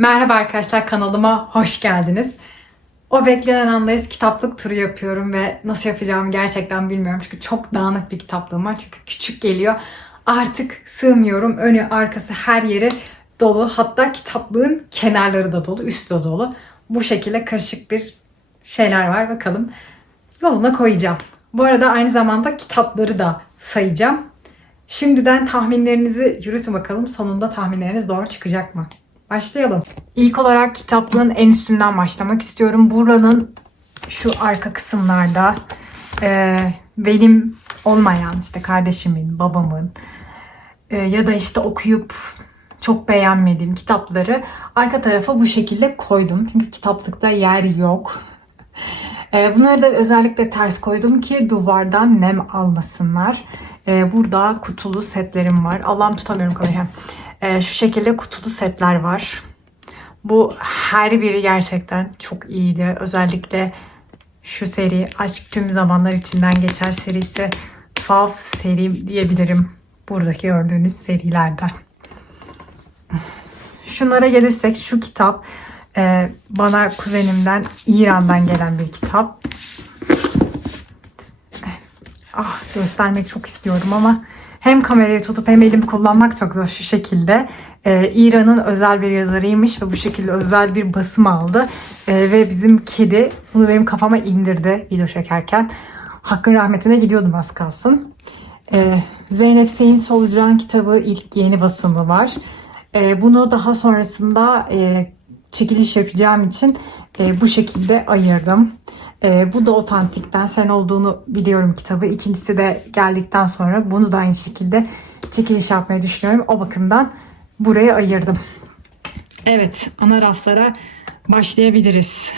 Merhaba arkadaşlar kanalıma hoş geldiniz. O beklenen andayız kitaplık turu yapıyorum ve nasıl yapacağımı gerçekten bilmiyorum. Çünkü çok dağınık bir kitaplığım var. Çünkü küçük geliyor. Artık sığmıyorum. Önü arkası her yeri dolu. Hatta kitaplığın kenarları da dolu. Üstü de dolu. Bu şekilde karışık bir şeyler var. Bakalım yoluna koyacağım. Bu arada aynı zamanda kitapları da sayacağım. Şimdiden tahminlerinizi yürütün bakalım. Sonunda tahminleriniz doğru çıkacak mı? Başlayalım. İlk olarak kitaplığın en üstünden başlamak istiyorum. Buranın şu arka kısımlarda e, benim olmayan işte kardeşimin, babamın e, ya da işte okuyup çok beğenmediğim kitapları arka tarafa bu şekilde koydum. Çünkü kitaplıkta yer yok. E, bunları da özellikle ters koydum ki duvardan nem almasınlar. E, burada kutulu setlerim var. Allah'ım tutamıyorum kamerayı. E, şu şekilde kutulu setler var. Bu her biri gerçekten çok iyiydi. Özellikle şu seri Aşk Tüm Zamanlar içinden geçer serisi fav seri diyebilirim. Buradaki gördüğünüz serilerden. Şunlara gelirsek şu kitap e, bana kuzenimden İran'dan gelen bir kitap. Ah göstermek çok istiyorum ama hem kamerayı tutup hem elimi kullanmak çok zor şu şekilde. Ee, İran'ın özel bir yazarıymış ve bu şekilde özel bir basım aldı. Ee, ve bizim kedi bunu benim kafama indirdi video çekerken. Hakkın rahmetine gidiyordum az kalsın. Ee, Zeynep Seyin Solucan kitabı ilk yeni basımı var. Ee, bunu daha sonrasında e, çekiliş yapacağım için e, bu şekilde ayırdım. E, bu da otantikten sen olduğunu biliyorum kitabı. İkincisi de geldikten sonra bunu da aynı şekilde çekiliş yapmayı düşünüyorum. O bakımdan buraya ayırdım. Evet ana raflara başlayabiliriz.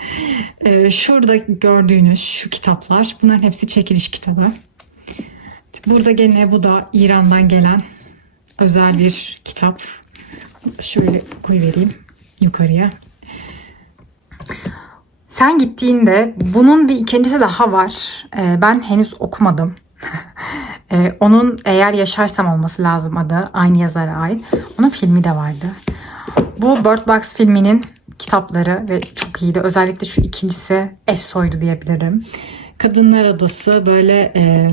e, şurada gördüğünüz şu kitaplar bunların hepsi çekiliş kitabı. Burada gene bu da İran'dan gelen özel bir kitap. Şöyle koyuvereyim yukarıya. Sen gittiğinde bunun bir ikincisi daha var. Ee, ben henüz okumadım. Ee, onun eğer yaşarsam olması lazım adı. Aynı yazara ait. Onun filmi de vardı. Bu Bird Box filminin kitapları ve çok iyiydi. Özellikle şu ikincisi efsoydu diyebilirim. Kadınlar Adası böyle e,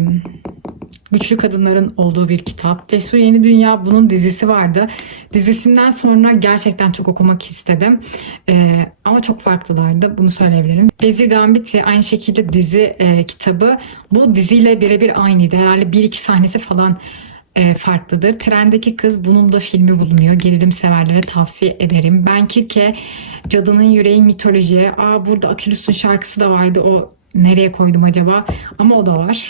güçlü kadınların olduğu bir kitap. Cesur Yeni Dünya bunun dizisi vardı. Dizisinden sonra gerçekten çok okumak istedim. Ee, ama çok farklılardı. Bunu söyleyebilirim. Vezir Gambit'i aynı şekilde dizi e, kitabı. Bu diziyle birebir aynıydı. Herhalde bir iki sahnesi falan e, farklıdır. Trendeki Kız bunun da filmi bulunuyor. Gerilim severlere tavsiye ederim. Ben Kirke Cadının Yüreği mitoloji. Aa burada Akilus'un şarkısı da vardı. O nereye koydum acaba? Ama o da var.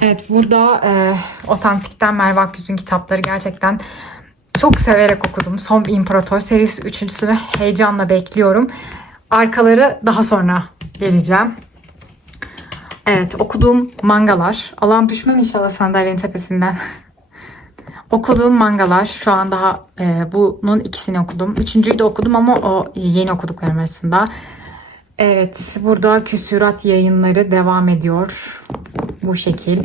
Evet burada e, otantikten Merve Akgüz'ün kitapları gerçekten çok severek okudum. Son İmparator serisi üçüncüsünü heyecanla bekliyorum. Arkaları daha sonra geleceğim. Evet okuduğum mangalar. Allah'ım düşmem inşallah sandalyenin tepesinden. okuduğum mangalar şu an daha e, bunun ikisini okudum. Üçüncüyü de okudum ama o yeni okuduklarım arasında. Evet burada küsürat yayınları devam ediyor. Bu şekil.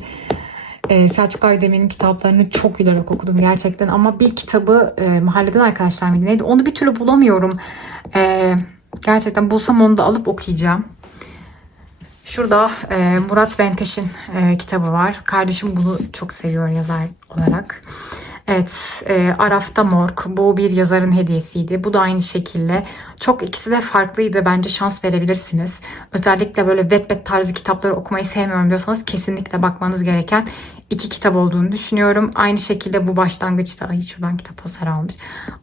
Ee, Selçuk Aydemir'in kitaplarını çok bilerek okudum gerçekten. Ama bir kitabı e, mahalleden arkadaşlar mıydı neydi? Onu bir türlü bulamıyorum. Ee, gerçekten bulsam onu da alıp okuyacağım. Şurada e, Murat Benteş'in e, kitabı var. Kardeşim bunu çok seviyor yazar olarak. Evet, e, Araf'ta Morg. Bu bir yazarın hediyesiydi. Bu da aynı şekilde. Çok ikisi de farklıydı. Bence şans verebilirsiniz. Özellikle böyle Wattpad tarzı kitapları okumayı sevmiyorum diyorsanız kesinlikle bakmanız gereken iki kitap olduğunu düşünüyorum. Aynı şekilde bu başlangıçta, ay şuradan kitap hasar almış.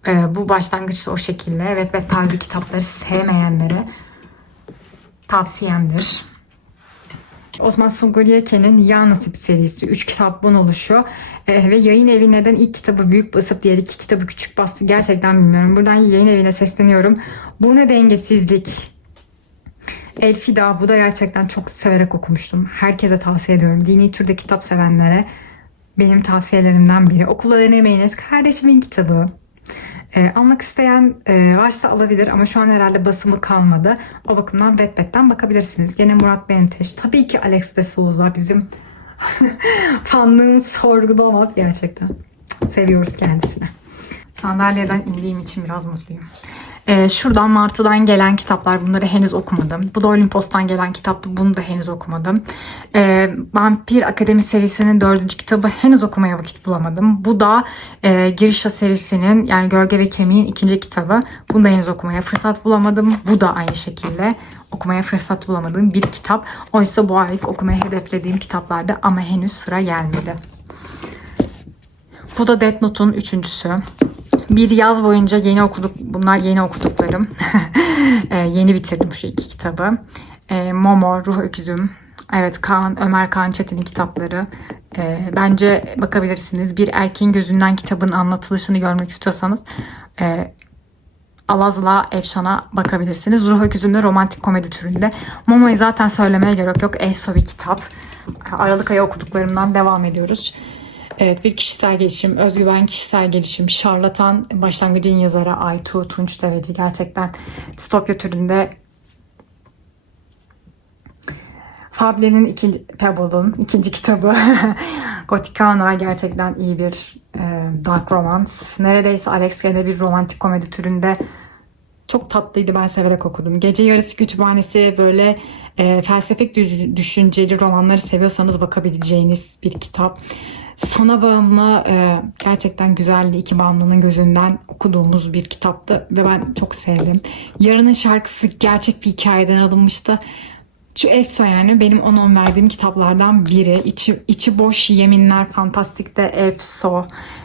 E, bu başlangıçta o şekilde Wattpad tarzı kitapları sevmeyenlere tavsiyemdir. Osman Sungur Yeken'in Ya Nasip serisi 3 kitaptan oluşuyor. Ee, ve yayın evi neden ilk kitabı büyük basıp diğer iki kitabı küçük bastı gerçekten bilmiyorum. Buradan yayın evine sesleniyorum. Bu ne dengesizlik. El Fida bu da gerçekten çok severek okumuştum. Herkese tavsiye ediyorum. Dini türde kitap sevenlere benim tavsiyelerimden biri. Okulda denemeyiniz. Kardeşimin kitabı. E, almak isteyen e, varsa alabilir ama şu an herhalde basımı kalmadı. O bakımdan Wattpad'den bakabilirsiniz. Gene Murat Benteş. Tabii ki Alex de Souza bizim fanlığımız sorgulamaz gerçekten. Seviyoruz kendisini. Sandalyeden indiğim için biraz mutluyum. Ee, şuradan Martı'dan gelen kitaplar bunları henüz okumadım. Bu da Olimpos'tan gelen kitaptı. Bunu da henüz okumadım. Ee, Vampir Akademi serisinin dördüncü kitabı henüz okumaya vakit bulamadım. Bu da e, Girişa serisinin yani Gölge ve Kemiğin ikinci kitabı. Bunu da henüz okumaya fırsat bulamadım. Bu da aynı şekilde okumaya fırsat bulamadığım bir kitap. Oysa bu aylık okumaya hedeflediğim kitaplarda ama henüz sıra gelmedi. Bu da Death Note'un üçüncüsü. Bir yaz boyunca yeni okuduk. Bunlar yeni okuduklarım. Ee, yeni bitirdim şu iki kitabı. Ee, Momo, Ruh Öküzüm. Evet Kaan, Ömer Kaan Çetin'in kitapları. Ee, bence bakabilirsiniz. Bir erkeğin gözünden kitabın anlatılışını görmek istiyorsanız e, Alazla Efşan'a bakabilirsiniz. Ruh Öküzüm'de romantik komedi türünde. Momo'yu zaten söylemeye gerek yok. Efso bir kitap. Aralık ayı okuduklarımdan devam ediyoruz. Evet bir kişisel gelişim, özgüven kişisel gelişim, şarlatan başlangıcın yazarı Aytu Tunç Deveci gerçekten distopya türünde Fable'nin ikinci, Pebble'ın ikinci kitabı Gotikana gerçekten iyi bir e, dark romance. Neredeyse Alex Gene bir romantik komedi türünde çok tatlıydı ben severek okudum. Gece Yarısı Kütüphanesi böyle e, felsefik düş- düşünceli romanları seviyorsanız bakabileceğiniz bir kitap. Sana bağımlı e, gerçekten güzeldi. iki bağımlının gözünden okuduğumuz bir kitaptı ve ben çok sevdim. Yarının şarkısı gerçek bir hikayeden alınmıştı. Şu Efso yani benim 10-10 verdiğim kitaplardan biri. İçi, içi boş yeminler fantastikte Efso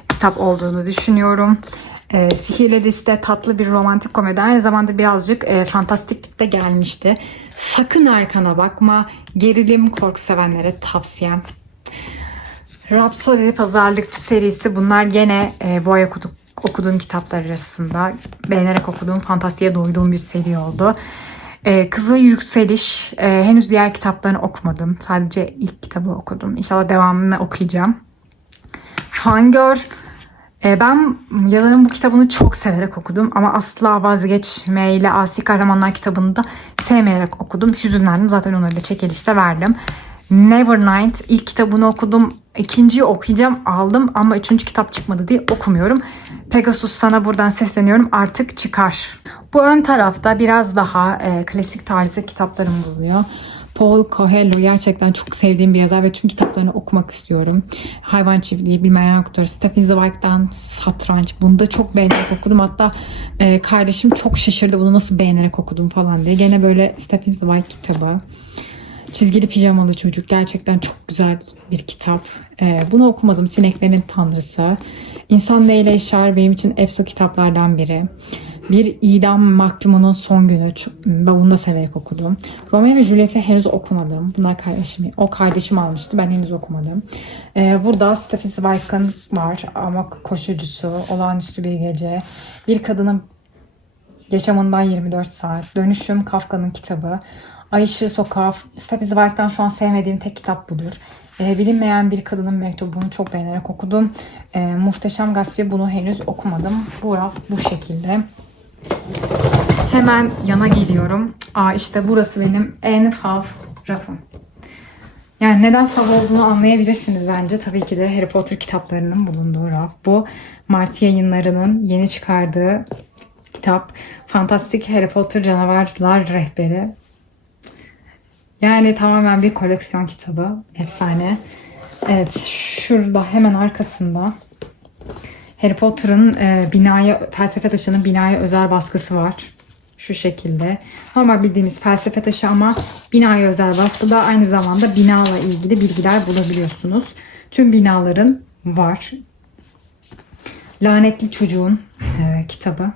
kitap olduğunu düşünüyorum. E, Sihirli Liste tatlı bir romantik komedi. Aynı zamanda birazcık e, fantastiklikte gelmişti. Sakın arkana bakma. Gerilim korku sevenlere tavsiyem. Rhapsody Pazarlıkçı serisi bunlar gene e, bu ay okuduk, okuduğum kitaplar arasında beğenerek okuduğum, fantastiğe doyduğum bir seri oldu. E, Kızıl Yükseliş, e, henüz diğer kitaplarını okumadım. Sadece ilk kitabı okudum. İnşallah devamını okuyacağım. Fangör, e, ben yazarın bu kitabını çok severek okudum ama asla vazgeçmeyle Asi Kahramanlar kitabını da sevmeyerek okudum. Hüzünlendim. Zaten onları da çekilişte verdim. Nevernight ilk kitabını okudum. İkinciyi okuyacağım aldım ama üçüncü kitap çıkmadı diye okumuyorum. Pegasus sana buradan sesleniyorum artık çıkar. Bu ön tarafta biraz daha e, klasik tarzı kitaplarım bulunuyor. Paul Coelho gerçekten çok sevdiğim bir yazar ve tüm kitaplarını okumak istiyorum. Hayvan Çiftliği, Bilmeyen Yoktur, Stephen Zweig'den Satranç. Bunu da çok beğenerek okudum. Hatta e, kardeşim çok şaşırdı bunu nasıl beğenerek okudum falan diye. Gene böyle Stephen Zweig kitabı. Çizgili Pijamalı Çocuk gerçekten çok güzel bir kitap. Ee, bunu okumadım. Sineklerin Tanrısı. İnsan Neyle Yaşar benim için Efso kitaplardan biri. Bir idam mahkumunun son günü. Ben bunu da severek okudum. Romeo ve Juliet'i henüz okumadım. Bunlar kardeşim. O kardeşim almıştı. Ben henüz okumadım. Ee, burada Steffi Zweig'ın var. Ama koşucusu. Olağanüstü bir gece. Bir kadının Yaşamından 24 saat. Dönüşüm Kafka'nın kitabı. Ay Işığı Sokağı. Stephen Zweig'den şu an sevmediğim tek kitap budur. Ee, bilinmeyen bir kadının mektubunu çok beğenerek okudum. Ee, Muhteşem Gatsby bunu henüz okumadım. Bu raf bu şekilde. Hemen yana geliyorum. Aa işte burası benim en fav rafım. Yani neden fav olduğunu anlayabilirsiniz bence. Tabii ki de Harry Potter kitaplarının bulunduğu raf. Bu Mart yayınlarının yeni çıkardığı kitap. Fantastik Harry Potter Canavarlar Rehberi. Yani tamamen bir koleksiyon kitabı. Efsane. Evet şurada hemen arkasında Harry Potter'ın e, binaya, felsefe taşının binaya özel baskısı var. Şu şekilde. Normal bildiğimiz felsefe taşı ama binaya özel baskıda aynı zamanda binayla ilgili bilgiler bulabiliyorsunuz. Tüm binaların var. Lanetli Çocuğun e, kitabı.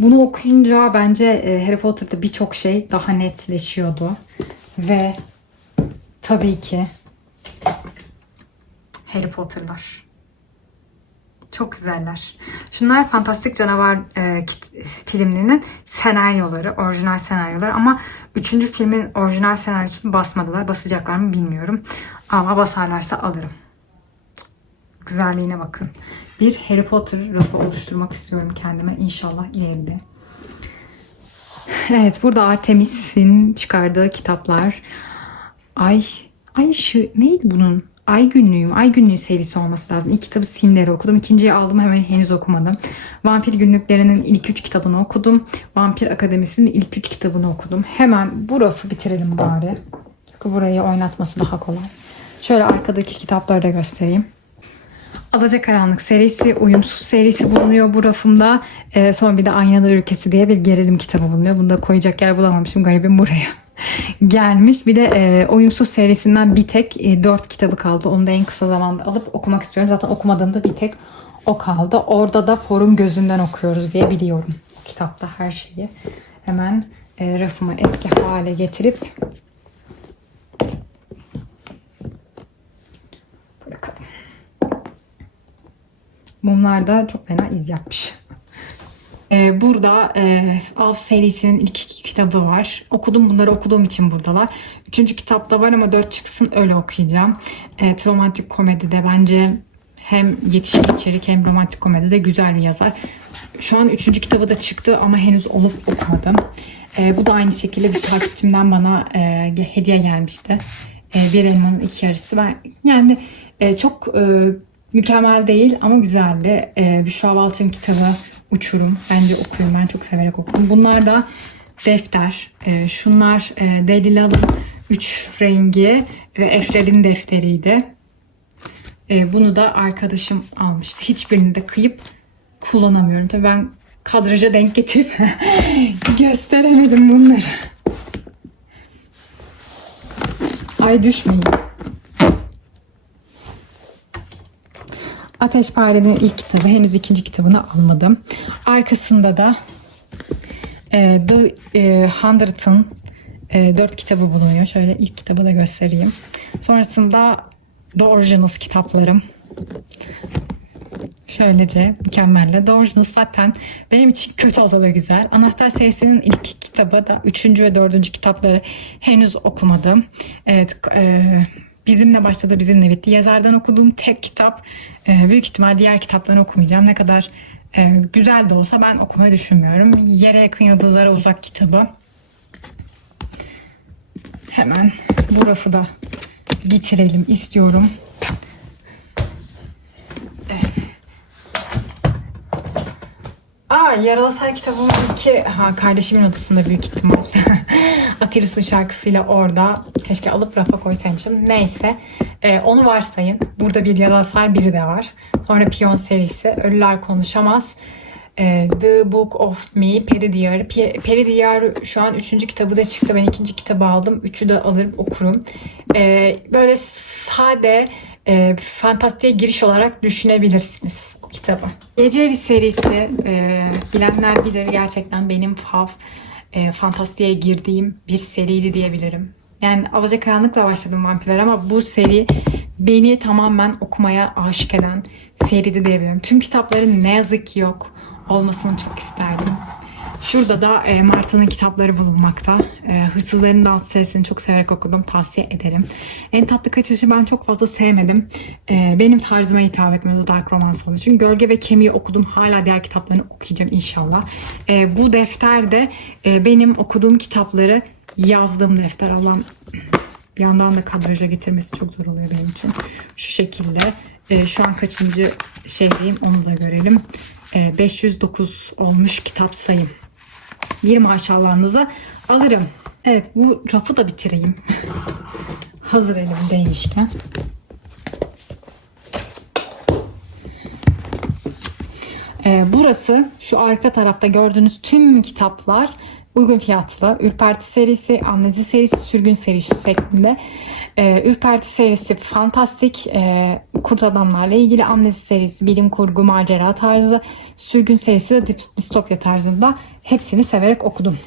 Bunu okuyunca bence e, Harry Potter'da birçok şey daha netleşiyordu. Ve tabii ki Harry Potter'lar. Çok güzeller. Şunlar Fantastik Canavar e, kit, filminin senaryoları, orijinal senaryoları ama üçüncü filmin orijinal senaryosunu basmadılar. Basacaklar mı bilmiyorum. Ama basarlarsa alırım. Güzelliğine bakın. Bir Harry Potter rafı oluşturmak istiyorum kendime inşallah ileride. Evet burada Artemis'in çıkardığı kitaplar. Ay, ay şu neydi bunun? Ay Günlüğüm, Ay Günlüğü serisi olması lazım. İlk kitabı Sinler'i okudum. İkinciyi aldım hemen henüz okumadım. Vampir Günlüklerinin ilk üç kitabını okudum. Vampir Akademisi'nin ilk üç kitabını okudum. Hemen bu rafı bitirelim bari. Çünkü burayı oynatması daha kolay. Şöyle arkadaki kitapları da göstereyim. Alacakaranlık serisi, Uyumsuz serisi bulunuyor bu rafımda. Ee, sonra bir de Aynalar Ülkesi diye bir gerilim kitabı bulunuyor. Bunu da koyacak yer bulamamışım. Garibim buraya gelmiş. Bir de e, Uyumsuz serisinden bir tek e, 4 kitabı kaldı. Onu da en kısa zamanda alıp okumak istiyorum. Zaten okumadığımda bir tek o kaldı. Orada da forum gözünden okuyoruz diye biliyorum. Kitapta her şeyi. Hemen e, rafıma eski hale getirip bırakalım. Mumlar da çok fena iz yapmış. Ee, burada e, Av serisinin ilk iki kitabı var. Okudum bunları okuduğum için buradalar. Üçüncü kitapta var ama dört çıksın öyle okuyacağım. E, romantik komedide bence hem yetişkin içerik hem romantik komedide güzel bir yazar. Şu an üçüncü kitabı da çıktı ama henüz olup okumadım. E, bu da aynı şekilde bir takipçimden bana e, hediye gelmişti. E, bir elmanın iki yarısı. Ben yani e, çok e, mükemmel değil ama güzeldi. E, Büşra Balçın kitabı Uçurum. Bence okuyun. Ben çok severek okudum. Bunlar da defter. E, şunlar e, Delila'nın üç rengi ve Efrel'in defteriydi. E, bunu da arkadaşım almıştı. Hiçbirini de kıyıp kullanamıyorum. Tabii ben kadraja denk getirip gösteremedim bunları. Ay düşmeyin. Ateşpare'nin ilk kitabı. Henüz ikinci kitabını almadım. Arkasında da e, The e, Hundred'ın e, dört kitabı bulunuyor. Şöyle ilk kitabı da göstereyim. Sonrasında The Originals kitaplarım. Şöylece mükemmelle. The Originals zaten benim için kötü olsa da güzel. Anahtar serisinin ilk kitabı da üçüncü ve dördüncü kitapları henüz okumadım. Evet, e, bizimle başladı, bizimle bitti. Yazardan okuduğum tek kitap. e, büyük ihtimal diğer kitaplarını okumayacağım. Ne kadar e, güzel de olsa ben okumayı düşünmüyorum. Yere yakın yıldızlara uzak kitabı. Hemen bu rafı da bitirelim istiyorum. Aa Yaralasar kitabımın iki ha, kardeşimin odasında büyük ihtimal. Akilus'un şarkısıyla orada. Keşke alıp rafa koysaymışım. Neyse. Ee, onu varsayın. Burada bir Yaralasar biri de var. Sonra Piyon serisi. Ölüler Konuşamaz. Ee, The Book of Me, Peri Diyarı. Pe- Peri Diyarı şu an üçüncü kitabı da çıktı. Ben ikinci kitabı aldım. Üçü de alırım okurum. Ee, böyle sade e, fantastiğe giriş olarak düşünebilirsiniz o kitabı. Gece Evi serisi e, bilenler bilir gerçekten benim fav e, fantastiğe girdiğim bir seriydi diyebilirim. Yani Alacakaranlık'la başladım vampirler ama bu seri beni tamamen okumaya aşık eden seriydi diyebilirim. Tüm kitapların ne yazık ki yok. Olmasını çok isterdim. Şurada da e, Marta'nın kitapları bulunmakta. E, Hırsızların Dansı serisini çok severek okudum. Tavsiye ederim. En tatlı kaçışı ben çok fazla sevmedim. E, benim tarzıma hitap etmedi Dark Romance olduğu için. Gölge ve Kemiği okudum. Hala diğer kitaplarını okuyacağım inşallah. E, bu defter de e, benim okuduğum kitapları yazdığım defter. Allah'ım bir yandan da kadraja getirmesi çok zor oluyor benim için. Şu şekilde. E, şu an kaçıncı şeydeyim onu da görelim. E, 509 olmuş kitap sayım. Bir maşallahınızı alırım. Evet bu rafı da bitireyim. Hazır elimdeymişken. Ee, burası şu arka tarafta gördüğünüz tüm kitaplar uygun fiyatlı. Ürperti serisi, Amnezi serisi, Sürgün serisi şeklinde. Ee, Ürperti serisi fantastik. Ee, kurt adamlarla ilgili. Amnezi serisi bilim kurgu, macera tarzı. Sürgün serisi de distopya tarzında. Hepsini severek okudum.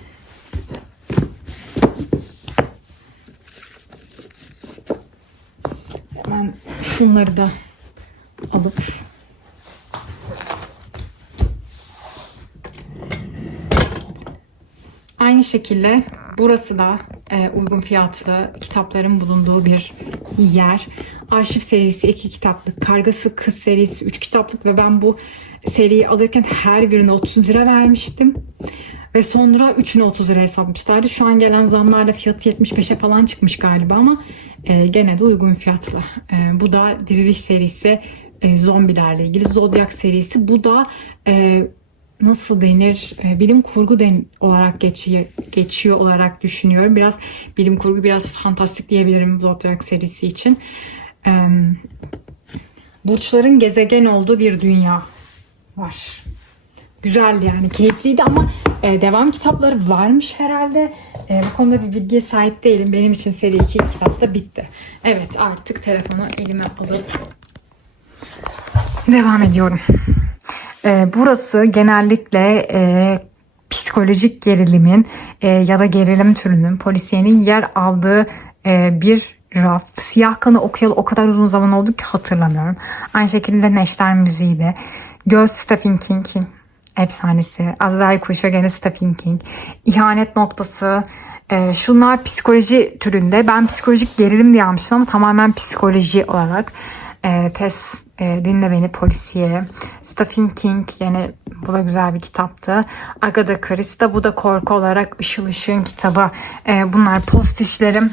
Hemen şunları da alıp Aynı şekilde burası da uygun fiyatlı kitapların bulunduğu bir yer. Arşiv serisi 2 kitaplık, Kargası Kız serisi 3 kitaplık ve ben bu seriyi alırken her birine 30 lira vermiştim. Ve sonra 3'ünü 30 liraya satmışlardı. Şu an gelen zamlarla fiyatı 75'e falan çıkmış galiba ama e, gene de uygun fiyatlı. E, bu da Diriliş serisi e, zombilerle ilgili. Zodiac serisi. Bu da e, nasıl denir? E, bilim kurgu den olarak geçiyor, geçiyor olarak düşünüyorum. Biraz bilim kurgu, biraz fantastik diyebilirim Zodiac serisi için. Burçların gezegen olduğu bir dünya var. Güzeldi yani keyifliydi ama e, devam kitapları varmış herhalde. E, bu konuda bir bilgiye sahip değilim. Benim için seri 2 kitap da bitti. Evet artık telefonu elime alıp devam ediyorum. E, burası genellikle e, psikolojik gerilimin e, ya da gerilim türünün polisiyenin yer aldığı e, bir raf. Siyah kanı okuyalı o kadar uzun zaman oldu ki hatırlamıyorum. Aynı şekilde Neşter Müziği de. Göz Stephen King'in efsanesi. Azrail Kuşu gene Stephen King. İhanet noktası. E, şunlar psikoloji türünde. Ben psikolojik gerilim diye almıştım ama tamamen psikoloji olarak. E, Tess e, Dinle Beni Polisiye. Stephen King yine bu da güzel bir kitaptı. Agatha Christie bu da korku olarak Işıl Işık'ın kitabı. E, bunlar postişlerim.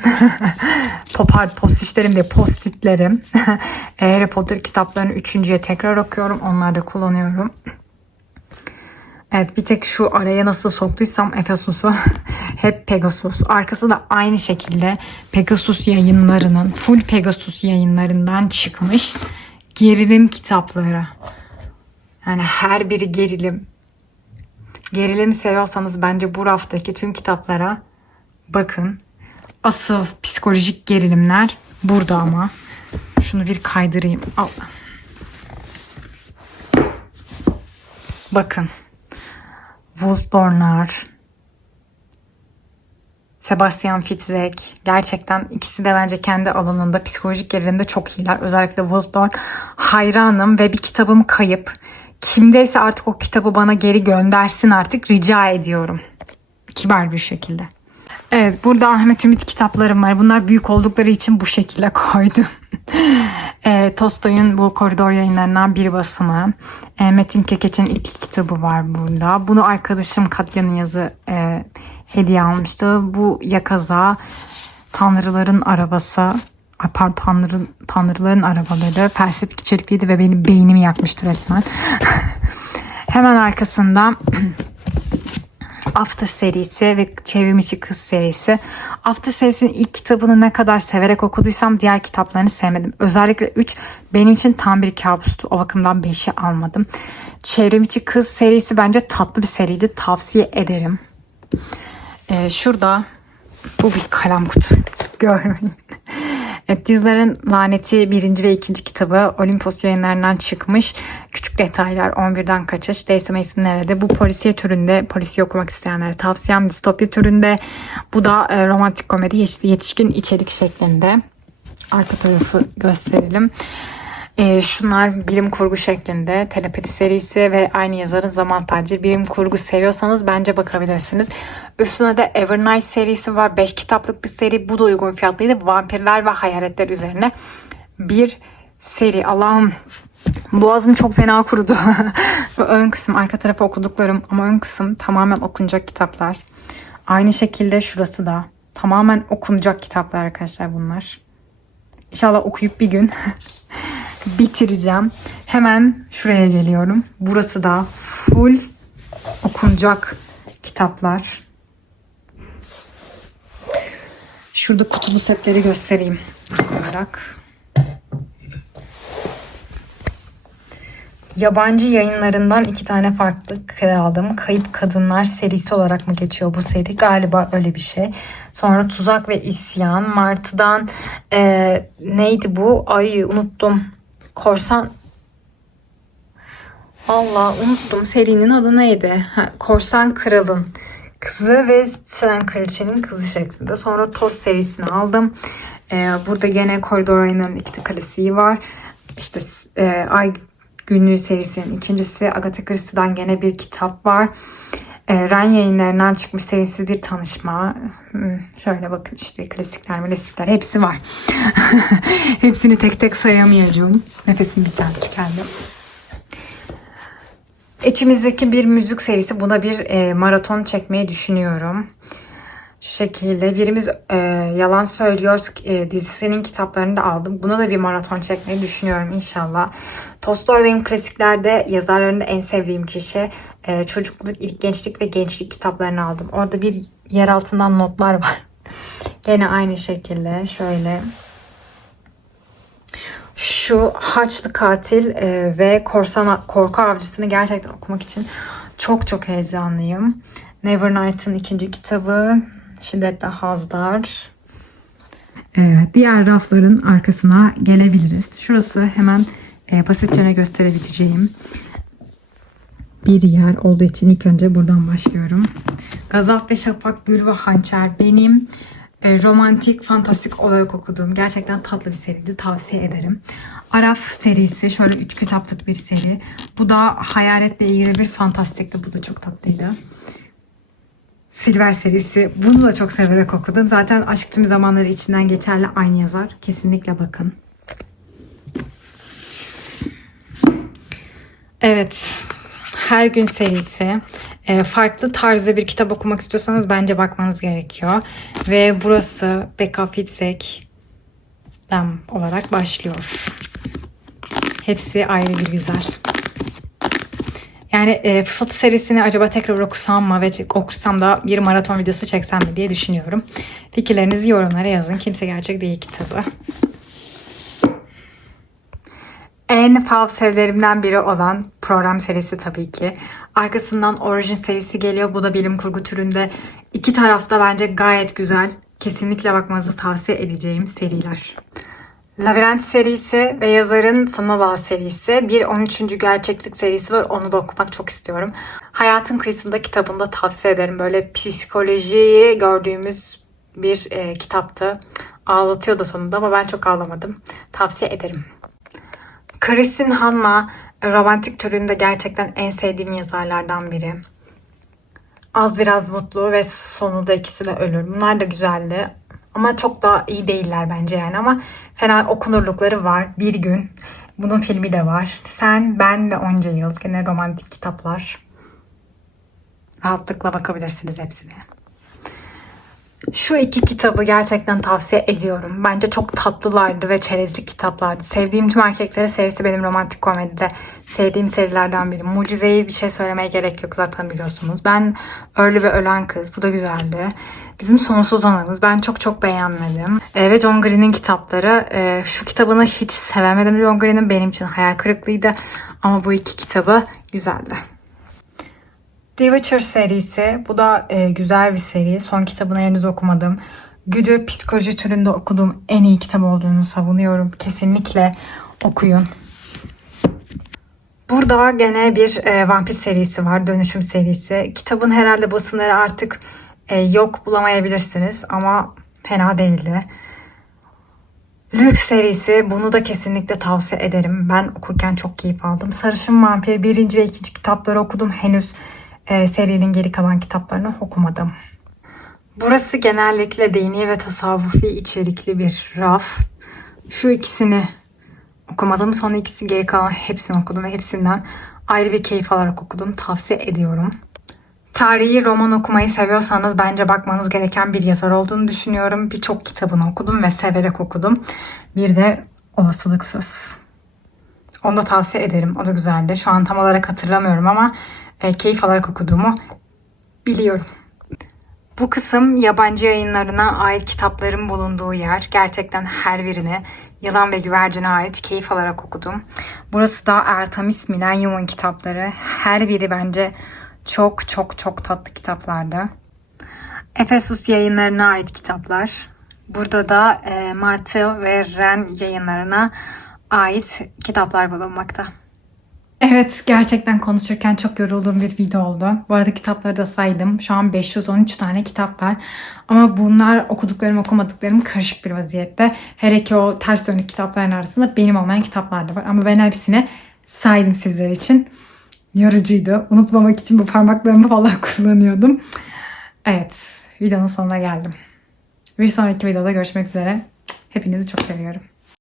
Popar postişlerim diye postitlerim. e, Harry Potter kitaplarını üçüncüye tekrar okuyorum. Onları da kullanıyorum. Evet bir tek şu araya nasıl soktuysam Efesus'u hep Pegasus. Arkası da aynı şekilde Pegasus yayınlarının full Pegasus yayınlarından çıkmış gerilim kitapları. Yani her biri gerilim. Gerilim seviyorsanız bence bu raftaki tüm kitaplara bakın. Asıl psikolojik gerilimler burada ama. Şunu bir kaydırayım. Allah. Bakın. Wolfbornlar, Sebastian Fitzek. Gerçekten ikisi de bence kendi alanında psikolojik gerilimde çok iyiler. Özellikle Wolfborn hayranım ve bir kitabım kayıp. Kimdeyse artık o kitabı bana geri göndersin artık rica ediyorum. Kibar bir şekilde. Evet burada Ahmet Ümit kitaplarım var. Bunlar büyük oldukları için bu şekilde koydum. E, Tolstoy'un bu koridor yayınlarından bir basımı. E, Metin Kekeç'in ilk kitabı var burada. Bunu arkadaşım Katya'nın yazı e, hediye almıştı. Bu yakaza Tanrıların arabası pardon tanrı, tanrıların arabaları felsefik içerikliydi ve benim beynimi yakmıştı resmen. Hemen arkasında After serisi ve Çevrimiçi Kız serisi. After serisinin ilk kitabını ne kadar severek okuduysam diğer kitaplarını sevmedim. Özellikle 3 benim için tam bir kabustu. O bakımdan 5'i almadım. Çevrimiçi Kız serisi bence tatlı bir seriydi. Tavsiye ederim. Ee, şurada bu bir kalem kutu. Görmeyin. Evet, Dizlerin Laneti birinci ve ikinci kitabı Olimpos yayınlarından çıkmış. Küçük detaylar 11'den kaçış. Mason nerede? Bu polisiye türünde polisiye okumak isteyenlere tavsiyem. Distopya türünde. Bu da e, romantik komedi yetişkin içerik şeklinde. Arka tarafı gösterelim. E, şunlar bilim kurgu şeklinde telepati serisi ve aynı yazarın Zaman Tacir. Bilim kurgu seviyorsanız bence bakabilirsiniz. Üstüne de Evernight serisi var. 5 kitaplık bir seri. Bu da uygun fiyatlıydı. Vampirler ve hayaletler üzerine bir seri. Allah'ım Boğazım çok fena kurudu. Ön kısım, arka tarafı okuduklarım ama ön kısım tamamen okunacak kitaplar. Aynı şekilde şurası da tamamen okunacak kitaplar arkadaşlar bunlar. İnşallah okuyup bir gün bitireceğim. Hemen şuraya geliyorum. Burası da full okunacak kitaplar. Şurada kutulu setleri göstereyim olarak. Yabancı yayınlarından iki tane farklı aldım. Kayıp Kadınlar serisi olarak mı geçiyor bu seri? Galiba öyle bir şey. Sonra Tuzak ve İsyan. Martı'dan e, neydi bu? Ay unuttum. Korsan Allah unuttum serinin adı neydi? Ha, Korsan Kral'ın kızı ve Sen Kraliçenin kızı şeklinde. Sonra Toz serisini aldım. Ee, burada gene Koridor Ayı'nın iki klasiği var. İşte e, Ay Günlüğü serisinin ikincisi. Agatha Christie'den gene bir kitap var. E, Ren yayınlarından çıkmış serisiz bir tanışma. Hmm, şöyle bakın işte klasikler, klasikler hepsi var. Hepsini tek tek sayamayacağım. Nefesim bir tane tükendi. İçimizdeki bir müzik serisi. Buna bir e, maraton çekmeyi düşünüyorum. Şu şekilde birimiz e, Yalan Söylüyor e, dizisinin kitaplarını da aldım. Buna da bir maraton çekmeyi düşünüyorum inşallah. Tolstoy benim klasiklerde yazarlarında en sevdiğim kişi. E, çocukluk, ilk gençlik ve gençlik kitaplarını aldım. Orada bir yer altından notlar var. Gene aynı şekilde şöyle şu Haçlı Katil e, ve Korsan Korku Avcısını gerçekten okumak için çok çok heyecanlıyım. Never Night'ın ikinci kitabı Şiddetle Hazdar. Evet, diğer rafların arkasına gelebiliriz. Şurası hemen e, basitçe gösterebileceğim bir yer olduğu için ilk önce buradan başlıyorum. Gazap ve Şafak, Gül ve Hançer benim e, romantik, fantastik olarak okuduğum gerçekten tatlı bir seriydi. Tavsiye ederim. Araf serisi şöyle 3 kitaplık bir seri. Bu da hayaletle ilgili bir fantastikti. Bu da çok tatlıydı. Silver serisi. Bunu da çok severek okudum. Zaten Aşk Tüm Zamanları içinden geçerli aynı yazar. Kesinlikle bakın. Evet. Her gün serisi. E, farklı tarzda bir kitap okumak istiyorsanız bence bakmanız gerekiyor. Ve burası Becca Fitzek'den olarak başlıyor. Hepsi ayrı bir güzel. Yani e, Fısıltı serisini acaba tekrar okusam mı ve okusam da bir maraton videosu çeksem mi diye düşünüyorum. Fikirlerinizi yorumlara yazın. Kimse Gerçek Değil kitabı. En favorilerimden biri olan program serisi tabii ki. Arkasından Origin serisi geliyor. Bu da bilim kurgu türünde. İki tarafta bence gayet güzel. Kesinlikle bakmanızı tavsiye edeceğim seriler. Labirent serisi ve yazarın Sanal Ağ serisi. Bir 13. gerçeklik serisi var. Onu da okumak çok istiyorum. Hayatın Kıyısında kitabını da tavsiye ederim. Böyle psikolojiyi gördüğümüz bir e, kitaptı. Ağlatıyordu sonunda ama ben çok ağlamadım. Tavsiye ederim. Kristin Hanna romantik türünde gerçekten en sevdiğim yazarlardan biri. Az biraz mutlu ve sonunda ikisi de ölür. Bunlar da güzeldi. Ama çok da iyi değiller bence yani ama fena okunurlukları var. Bir gün. Bunun filmi de var. Sen, ben ve onca yıl. Gene romantik kitaplar. Rahatlıkla bakabilirsiniz hepsine. Şu iki kitabı gerçekten tavsiye ediyorum. Bence çok tatlılardı ve çerezlik kitaplardı. Sevdiğim Tüm Erkeklere serisi benim romantik komedide sevdiğim serilerden biri. Mucizeyi bir şey söylemeye gerek yok zaten biliyorsunuz. Ben Ölü ve Ölen Kız. Bu da güzeldi. Bizim Sonsuz Anamız. Ben çok çok beğenmedim. E, ve John Green'in kitapları. E, şu kitabını hiç sevemedim. John Green'in benim için hayal kırıklığıydı. Ama bu iki kitabı güzeldi. The Witcher serisi. Bu da e, güzel bir seri. Son kitabını henüz okumadım. Güdü psikoloji türünde okuduğum en iyi kitap olduğunu savunuyorum. Kesinlikle okuyun. Burada gene bir e, vampir serisi var. Dönüşüm serisi. Kitabın herhalde basımları artık e, yok bulamayabilirsiniz ama fena değildi. Lüks serisi bunu da kesinlikle tavsiye ederim. Ben okurken çok keyif aldım. Sarışın Vampir birinci ve ikinci kitapları okudum. Henüz e, serinin geri kalan kitaplarını okumadım. Burası genellikle dini ve tasavvufi içerikli bir raf. Şu ikisini okumadım. Son ikisi geri kalan hepsini okudum ve hepsinden ayrı bir keyif alarak okudum. Tavsiye ediyorum. Tarihi roman okumayı seviyorsanız bence bakmanız gereken bir yazar olduğunu düşünüyorum. Birçok kitabını okudum ve severek okudum. Bir de olasılıksız. Onu da tavsiye ederim. O da güzeldi. Şu an tam olarak hatırlamıyorum ama e, keyif alarak okuduğumu biliyorum. Bu kısım yabancı yayınlarına ait kitapların bulunduğu yer. Gerçekten her birini Yılan ve Güvercin'e ait keyif alarak okudum. Burası da Ertamis Milenyum'un kitapları. Her biri bence çok çok çok tatlı kitaplardı. Efesus yayınlarına ait kitaplar. Burada da e, Martı ve Ren yayınlarına ait kitaplar bulunmakta. Evet gerçekten konuşurken çok yorulduğum bir video oldu. Bu arada kitapları da saydım. Şu an 513 tane kitap var. Ama bunlar okuduklarım okumadıklarım karışık bir vaziyette. Her iki o ters dönük kitapların arasında benim olmayan kitaplar da var. Ama ben hepsini saydım sizler için. Yorucuydu. Unutmamak için bu parmaklarımı falan kullanıyordum. Evet videonun sonuna geldim. Bir sonraki videoda görüşmek üzere. Hepinizi çok seviyorum.